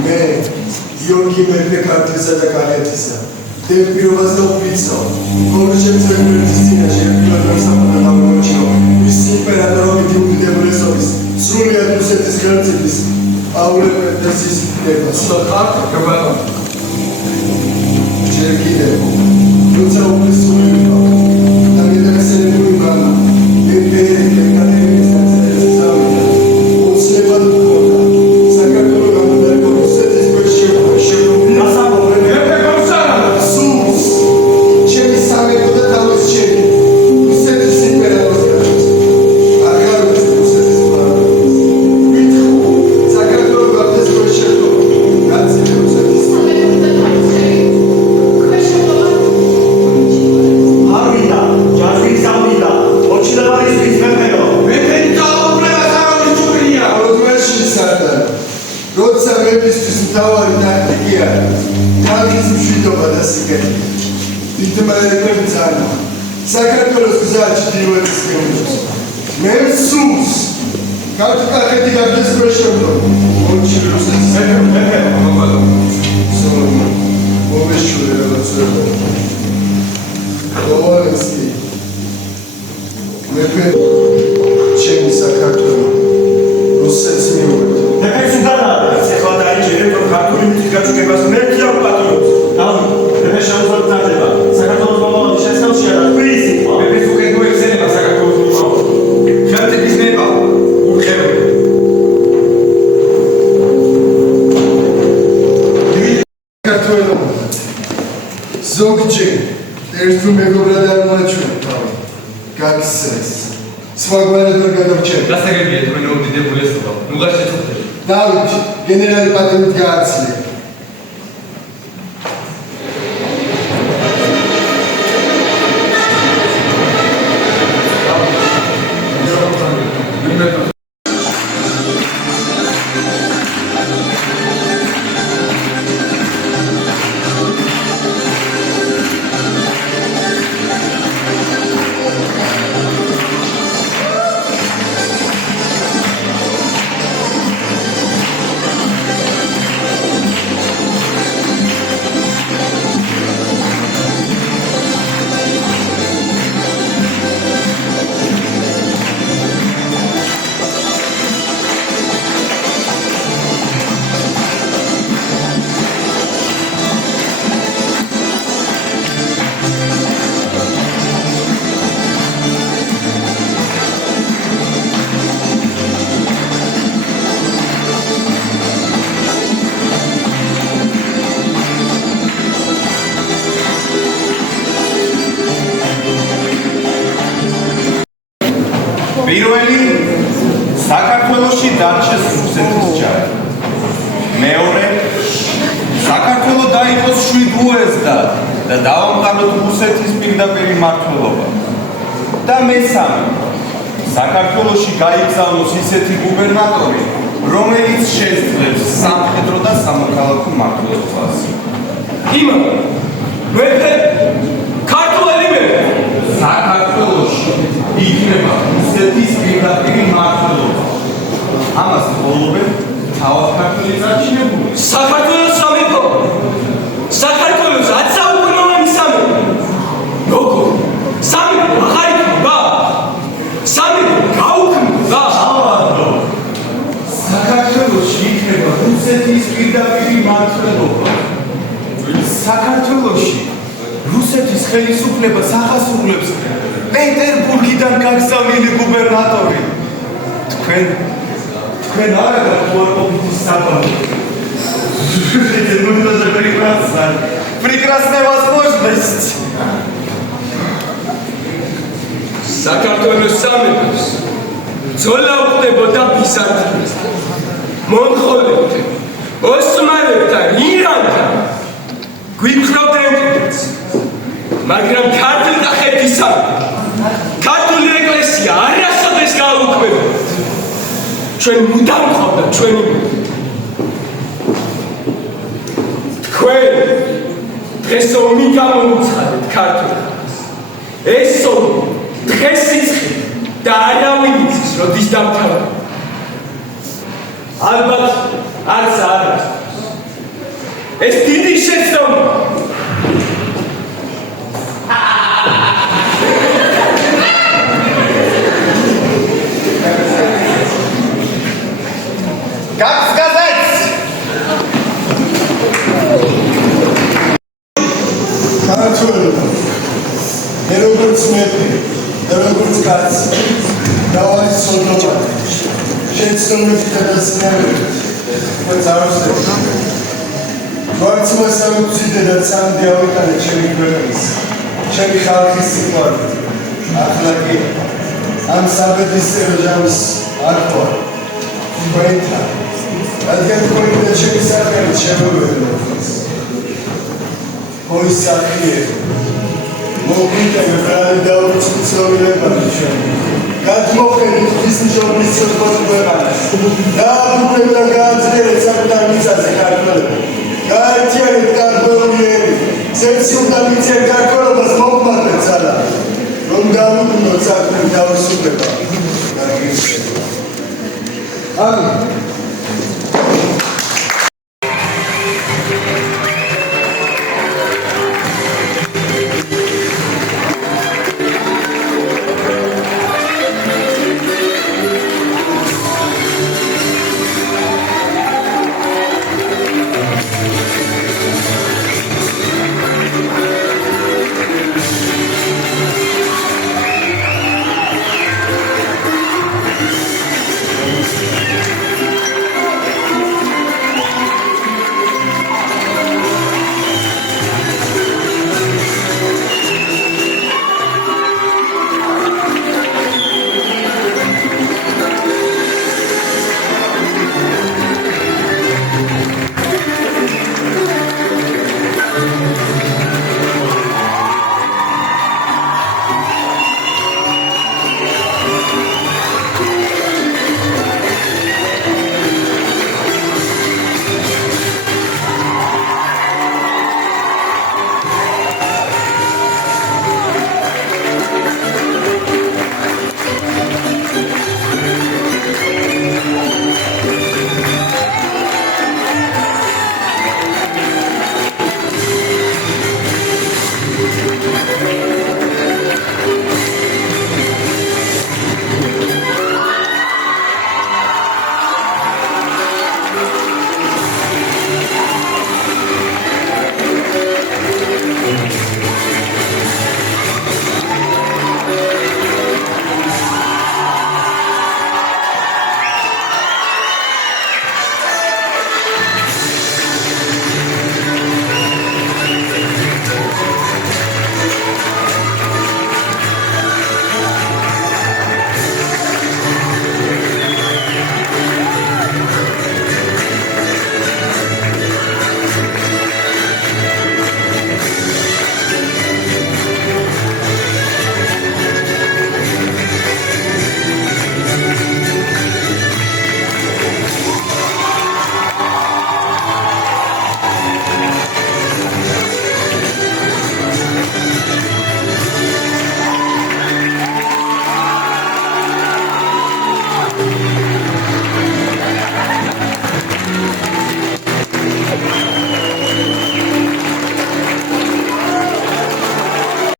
მე გიორგი მეფე ქართლისა და კალათისა დემპირობას და უფლისწავ გორჩებს რეგულების წინაშე ერთგვარ სამონა დავამორჩილო ის იმპერატორობით იუდეულესობის სრულიად რუსეთის განცდის აულებად და სისხლებას ჯერ კიდევ როცა უფლისწულება და მედრესელებული მამა იმპერიის ეკადემიის ნაწილების ზავი ოცნებად უყურდა საქართველოს გამოდარება რუსეთის ქვეშ სულს ჩემი სამეფო და თავის ჩემი რუსეთის იმპერატორის გაჩენს არ გარუჩ რუსეთის პარლამენტს ვითხო საქართველოს გახდეს ქვეშ განცდი რუსეთის სამეფო და თავის ჩემი ქვეშ არვიდა ჯაზრის ამიდა ოჩილევარის მისმეფეო მეფენი ძალაუფლება საერთოდ ჭურია როდვეში სარდან როცა მეფისთვის მთავარი ტაქტიკია თავის მშვიდობა და სიკეთე დიდმა ერებებს ძანა საქართველოს გზა ჩრდილოეთის გეუბნებს მე სულს კახეთი გახდეს ქვეშევლო ოჩი რუსეთის მეფე სოლომონ მოვეშურე რაღაცა ლოვანსკი მეფე ჩემი საქართველო რუსეთს მიუვეთ მეფეს უდანა ეხლა დაიჭირე რომ ქართული მითის გაჩუქებას მე ვქირავ პატრიოტს დავი მეფე შემოგვეწარდება საქართველოს მომავალი შესწავლილია და თქვენი სიტყვა მეფეს უკვე მოიხსენება საქართველოს მომავალი ხელთების ნება უხევი საქართველო ზოგჯერ ერთ მეგობრად არ მოაჩვენა გაქცეს სხვაგვარად ვერ გადარჩენ დასაგებია თქვენ ოდიდებული ესობა ნულა შეწყვეტილი დავით გენერალი პატივით გააცლია პირველი საქართველოში დარჩეს რუსეთის ჯარი. მეორე საქართველო დაიყოს შვიდუესდად და დავამყაროთ რუსეთის პირდაპირ მმართველობა. და მესამე საქართველოში გაიგზავნოს ისეთი გუბერნატორი, რომელიც შესძლებს სამხედრო და სამოქალაქო მმართველობას. იმა მეფე ქართველი მეფე საქართველოში იქნება რუსეთის პირდაპირ მმართველობა. ამას ბოლობენ თავად ქართული წარჩინებული. საქართველოს სამეფო საქართველოს აცაუკუნოვანი სამეფო როგორ სამეფო აღარ იქნება სამეფო გაუქმება ალბათო საქართველოში იქნება რუსეთის პირდაპირ მმართველობა. საქართველოში რუსეთის ხელისუფლებას ახასიათებს პეტერბურგიდან გაგზავნილი გუბერნატორი. თქვენ არ გაგვარყოფით საბაბი. Прекрасно возможность. საქართველოს სამეფოს ბრძოლა უხდებოდა ბიზანტიას, მონღოლებთან, ოსმალებთან, ირანთან. გვიფხრობდნენ კიდეც, მაგრამ ქართლი და ხეთისა ქართული ეკლესია არასოდეს გაუქმებოდა. ჩვენ მუდამ ხავდა ჩვენი თქვენ დღეს ომი გამოუცხადეთ ქართულს. ეს ომი დღეს იწყება და არავინ იცის როდის დამთავრდება. ალბათ არც ეს დიდი შეცდომა. Как сказать? ქართველებო, მე როგორც მეფე და როგორც კაცი დავარი სოლდობა შეცდომით და დაცინებით მოწაროსებ ვარც მასაუციდე და სანდი ავიტანე ჩემი ქვეყნის ჩემი ხალხის სიყვარული ახლა კი ამ საბედის სერჟანტს არქვა თქვენთან რადგან თქვენი და ჩემი სახელით შემოვეդოთ Oi sakrie, momente me frane da uccizione Kad mohenit pisničo misio pozbojane. Da bude da gazere saptanica se kartole. Kad tijeli kartolujeri, sepsi udamice kartolo vas mogmate cala. Rom da budu no sakne da usupeba. Amin.